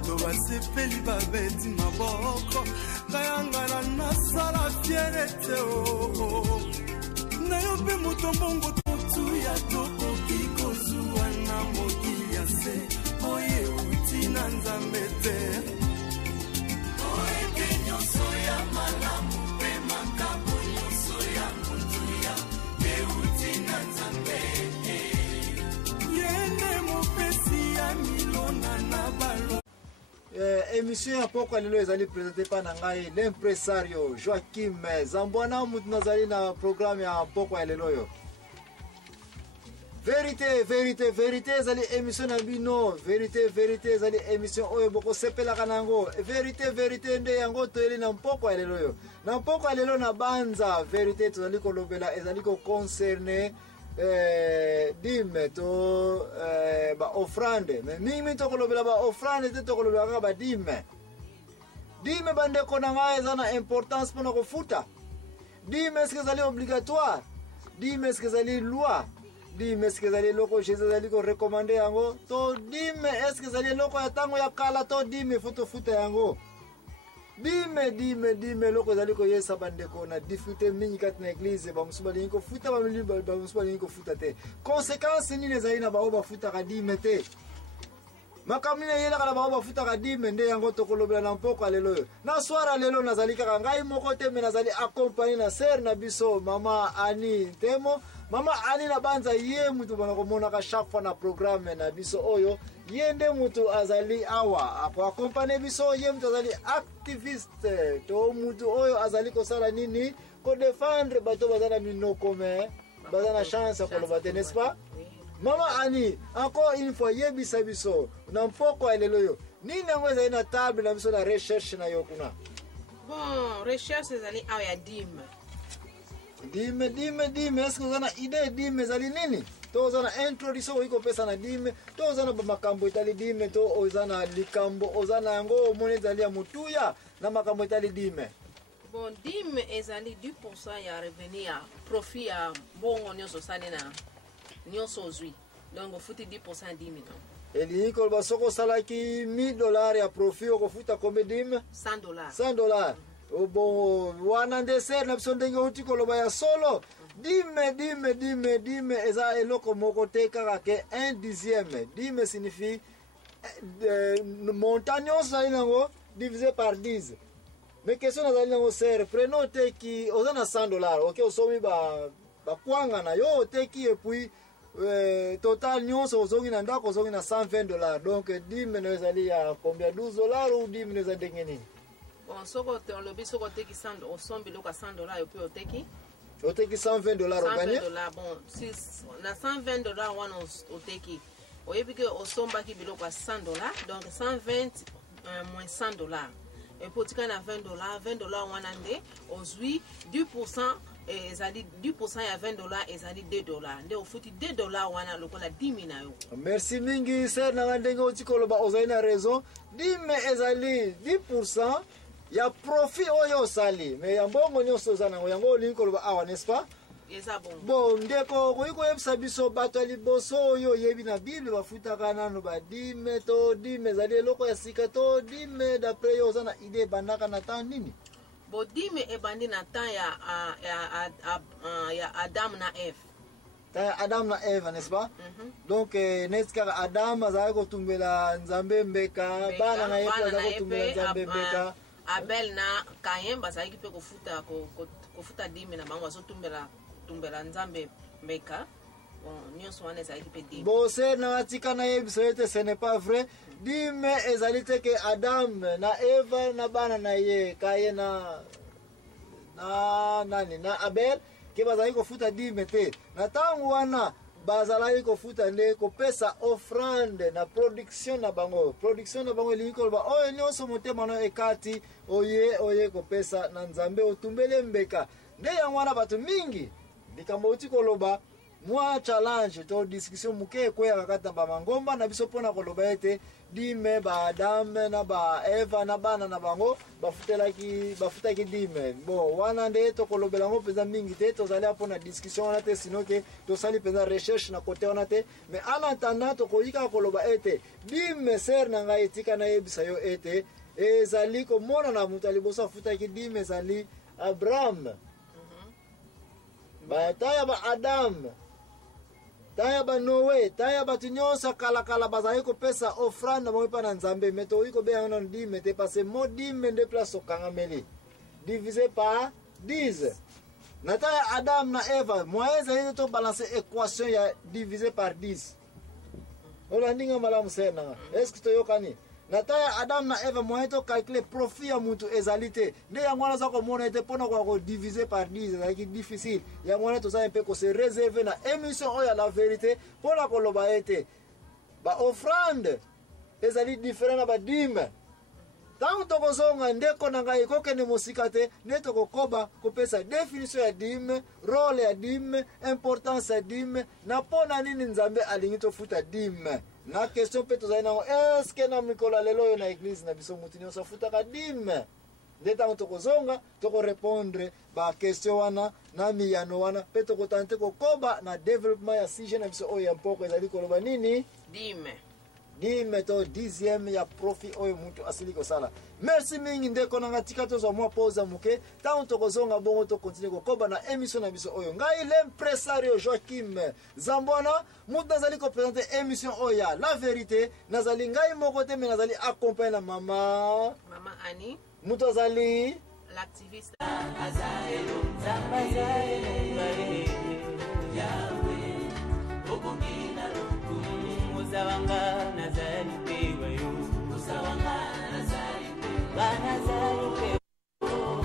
bato basepeli babeti maboko kayangana nasala fierete o nayo mpe moto mbongo motu ya tokoki kozwa na mokili ya se oye uti na nzambe te oyeke nyonso ya malamu mpe makambo nyonso ya motu ya euti na nzambe yende mopesi ya milona na balo. Émission ya poko lelo ezali présenté par nangai l'impresario Joachim Zambwana mutu nazali na programme ya poko lelo yo. Vérité ezali émission na bino. Vérité ezali émission oyo boko sepela kanango. Vérité nde yango toyeli na poko lelo yo. Na poko lelo na banza vérité tozali kolobela ezali ko concerner dime to ba offrande mais mingi to kolobela ba offrande te to kolobela ba dime bande kona nga eza na importance pona kofuta dime est-ce que ezali obligatoire dime est-ce que ezali loi dime est-ce que ezali loko Jésus ezali ko recommander yango to dime est-ce que ezali loko ya tango ya kala to dime foto futa yango dime loko ezali koyesa bandeko na difficulté mingi kati na église bamusuba lingi kofuta bamusuba lingi kofuta te conséquence nini ezali na bao bafutaka dime te makambo nini eyelaka na bao bafutaka dime nde yango tokolobela na mpoko lelo oyo na swara lelo nazali kaka ngai moko te me nazali accompagné na sere na biso mama Ani Ntemo. Mama Ani na banza ye mutu bana komonaka chaque fois na programme na biso oyo yende mutu azali awa apo accompagner biso ye mutu azali activiste to mutu oyo azali kosala nini ko défendre bato bazana minoko me bazana chance ko lobate n'est-ce pas? Mama Ani encore une fois yebisa biso na mpoko lelo yo nini ngo ezali na table na biso na recherche na yo kuna. Bon recherche ezali awa ya dime est-ce que vous avez une idée dime ezali nini? To ozana introduction oiko pesa na dime, to ozana makambo itali dime, to ozana likambo, ozana yango mone ezali ya mutuya na makambo itali dime. Bon, dime ezali 10% ya revenu ya profit ya bongo nyonso sali na nyonso ozwi. Donc futi 10% dime non. Eli ko basoko salaki $1000 ya profit okofuta kombe dime? $100. $100. Bon, wana ndese na biso ndenge uti koloba ya solo dime eza eloko moko te kaka ke 1/10. Dime signifie montagne osali nango divisé par 10. Mais question nazali nango sere prenons te ki ozana $100. OK, osomi ba kwanga na yo te ki et puis total nyonso ozongi na ndako ozongi na $120. Donc dime ezali ya combien $12 ou dime ezali ndenge nini? Bon, soko te on lobi soko te ki $100 osombi loka $100 et puis oteki $120 au gagné. Bon, si na $120 wana oteki oyebi ke osomba ki biloko $100 donc 120 moins $100 et puis tika na $20 wana nde ozwi 10% ezali 10% ya $20 ezali $2 nde ofuti $2 wana lokola 10 na yo. Merci mingi sir na ndenge otikoloba ozali na raison dime ezali 10% ya profit oyo sali mais ya mbongo nyonso zana yango linkoloba awa n'est-ce pas? Bon ndeko koyiko yebisa biso bato liboso oyo yebi na Bible bafutaka nano ba dime to dime ezali eloko ya sika to dime d'après yo zana idée bandaka na temps nini? Bo dime ebandi na temps ya Adam na Eve. Adam na Eve n'est-ce pas? Donc n'est-ce que Adam azali kotumbela nzambe mbeka bana na Eve azali kotumbela nzambe mbeka Abel na Caïn bazali pe kofuta dime na bango azotumbela nzambe mbeka. Bon nyonso wana ezali pe dime. Bon c'est na atika na yebisa ete ce n'est pas vrai. Dime ezali te ke Adam na Eve na bana na ye Caïn na Abel ke bazali kofuta dime te. Na tangu wana bazalaki kofuta nde kopesa offrande na production na bango lingi ba oyo nyonso motema no ekati oye kopesa na nzambe otumbele mbeka nde yango wana bato mingi likambo uti koloba moi challenge to discussion muke ko ya kakata ba mangomba na biso pona koloba ete dime ba Adam na ba Eva na bana na bango bafutaki dime bon wana nde to kolobela ngo peza mingi te to zali apona discussion wana te sino ke to sali peza recherche na kote wana te mais en attendant to koyika koloba ete dime ser na ngai etika na yebisa yo ete ezali komona na mutu aliboso afutaki dime ezali Abraham ba taya ba Adam taya ba Noé taya ba tunyosa kala bazali ko pesa offrande mo pa na Nzambe meto iko be on dit mettez passer mot dit me déplace au kangameli divisé par 10 na taya Adam na Eva moyen za to balancer équation ya divisé par 10 olandinga malamu sena est-ce que to yokani na taya Adam na Eva moyen to calculer profit ya mutu ezalité nde yango wana za ko mona ete pona ko diviser par 10 ezali difficile yango wana to za un peu ko se réserver na émission oya la vérité pona ko loba ete ba offrande ezali différent na ba dîme tant to kozonga ndeko na ngai ko kene mosika te ne to kokoba ko pesa définition ya dîme rôle ya dîme importance ya dîme na pona nini Nzambe alingi to futa dîme na question pe tozali nango est-ce que na mikolo lelo yo na église na biso mutu nyonso afutaka dîme nde ntango tokozonga tokorépondre ba question wana na miyano wana pe tokotante kokoba na développement ya sujet na biso oyo ya mpoko ezali koloba nini dîme to 10e ya profit oyo mutu asili kosala merci mingi ndeko nanga tika tozwa mwa pause muke ntango tokozonga bongo tokontinue kokoba na émission na biso oyo ngai l'impresario Joachim Zambwana mutu nazali kopresente émission oyo ya la vérité nazali ngai moko te me nazali accompagné na mama Annie mutu azali l'activiste Uzawanga nazali pewa yo Uzawanga nazali pewa nazali pewa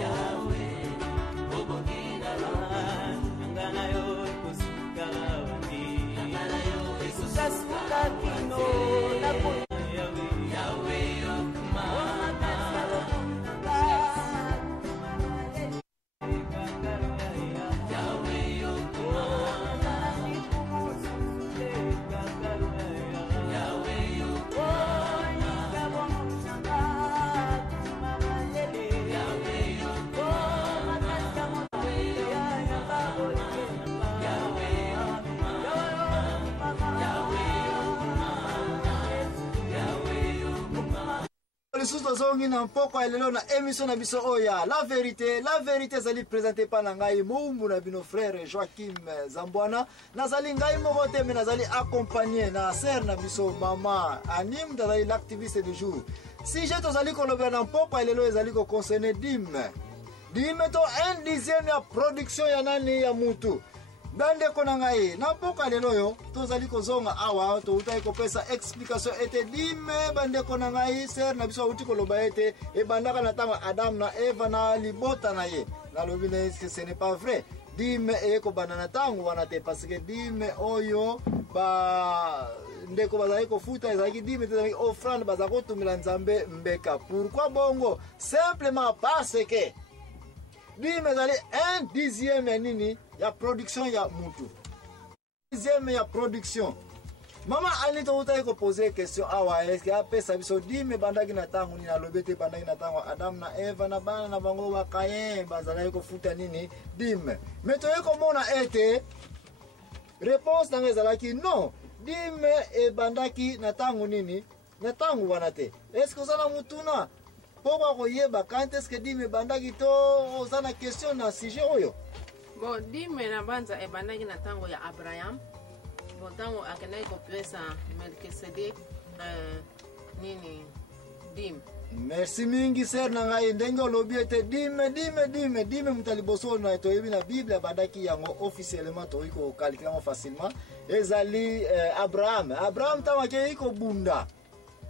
Yahweh Obogina Angana yo kusika wani Angana yo kusasuka kino Nakuna Yahweh Yahweh yo kumama lisusu tozongi na mpoko ya lelo na émission na biso oya la vérité ezali présenté pa na ngai moumbu na bino frère Joachim Zambwana nazali ngai moko te me nazali accompagné na sœur na biso mama Anim tozali l'activiste du jour sujet tozali kolobela na mpoko ya lelo ezali koconcerne dîme to 1/10 ya production ya nani ya mutu bandeko na ngai na mpoka lelo yo tozali kozonga awa toutai kopesa explication ete dîme bandeko na ngai ser na biso uti koloba ete ebandaka na ntango Adam na Eva na libota na ye nalobi na ce n'est pas vrai dîme ekobanda na ntango wana te parce que dîme oyo ba ndeko bazali kofuta ezalaki dîme te ezalaki offrande bazali kotumela Nzambe mbeka pourquoi bongo simplement parce que dîme ezali 1/10 ya nini ya production ya mutu 10e ya production mama Annie to utai ko poser question awa est-ce que apesa biso dîme bandaki na tango ni na lobete bandaki na tango Adam na Eva na bana na bango ba Kain bazali ko futa nini dîme mais to yeko mona ete réponse na ezalaki non dîme e bandaki na tango nini na tango wana te est-ce que osana mutuna pourquoi koyeba quand est-ce que dîme bandaki to osana question na sujet oyo bon dîme na banza ebandaki na tango ya Abraham bon tango akendaki kopesa Melkisedek nini dîme merci mingi sœur na ngai ndenge olobi ete dîme mutaliboso na toyebi na Bible abandaki yango officiellement toyi ko calculer facilement ezali Abraham tango akei ko bunda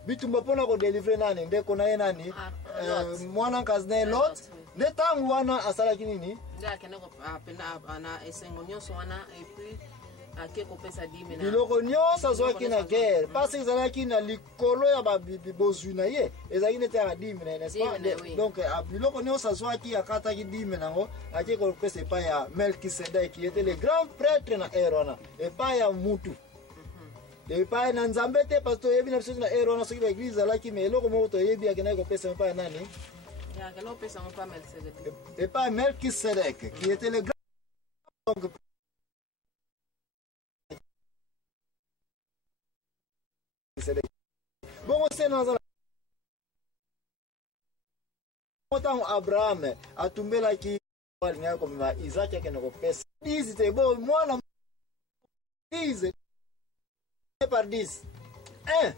bitumba pona ko délivrer nani ndeko na ye nani mwana kazne Lot ne tango wana asalaki nini nda akendaki apena na esengo nyonso wana et puis ake kopesa 10 000 biloko nyonso azwaki na guerre parce que ezalaki na likolo ya bozwi na ye ezalaki neti aka 10 000 n'est-ce pas? Donc biloko nyonso azwaki akataki 10 000 nango ake kopesa epai ya Melkisedek qui était le grand prêtre na ere wana epai ya mutu epai na nzambe te parce que toyebi na biso na ere wana soki baeglise ezalaki me eloko moko toyebi akendaki kopesa epai ya nani epai ya Melkisedek qui était le grand. Donc bongo se nazala motango Abraham atumbelaki alingaki komema Isaki akende kopesa 10 te bo mwana 10 par 10 1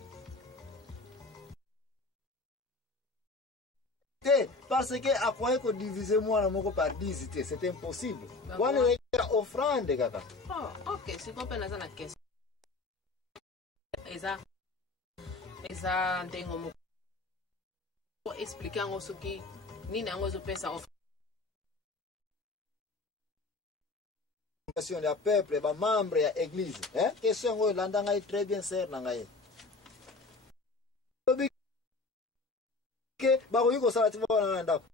te parce que akoye kodivize mwana moko par 10 te c'est impossible wana eka offrande kaka. Ok, si kompe naza na question eza ndengo moko expliquer yango soki nini yango ezopesa ya peuple ba membre ya église question yango elanda ngai très bien sœur na ngai ke bakoki kosala ti bona na ndako